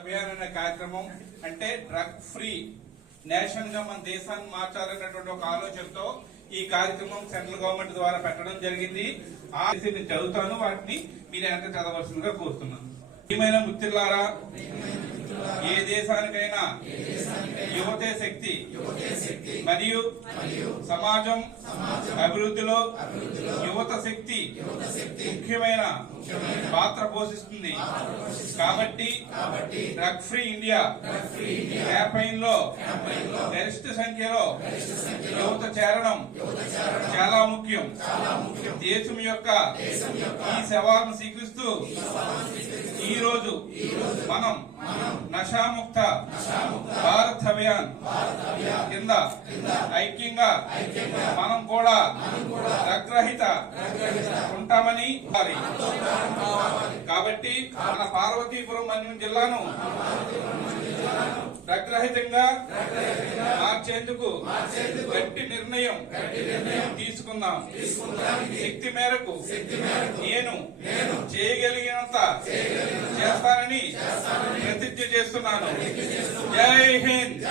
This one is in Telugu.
అభియాన్ అనే కార్యక్రమం అంటే డ్రగ్ ఫ్రీ. నేషన్గా మన దేశాన్ని మార్చాలన్నటువంటి ఒక ఆలోచనతో ఈ కార్యక్రమం సెంట్రల్ గవర్నమెంట్ ద్వారా పెట్టడం జరిగింది. ఆ నేను చదువుతాను వాటిని మీరు ఎంత చదవలసిందిగా కోరుతున్నాను. ఏమైనా ముత్తిల్లారా ఏ దేశానికైనా యువతే శక్తి. మరియు సమాజం అభివృద్ధిలో యువత శక్తి ముఖ్యమైన పాత్ర పోషిస్తుంది. కాబట్టి డ్రగ్ ఫ్రీ ఇండియా క్యాంపెయిన్లో గరిష్ట సంఖ్యలో యువత చేరడం చాలా ముఖ్యం. దేశం యొక్క ఈ సవాలును స్వీకరిస్తూ ఈ రోజు మనం నషాముక్త అభియాన్ కింద. ఐక్యంగా. మనం కూడా. రగ్రహిత. ఉంటామని. కాబట్టి మన పార్వతీపురం మన్యం జిల్లాను రగ్రహితంగా మార్చేందుకు గట్టి నిర్ణయం తీసుకుందాం. శక్తి మేరకు నేను చేయగలిగినంత చేస్తానని ప్రతిజ్ఞ చేస్తున్నాను. జై హింద్.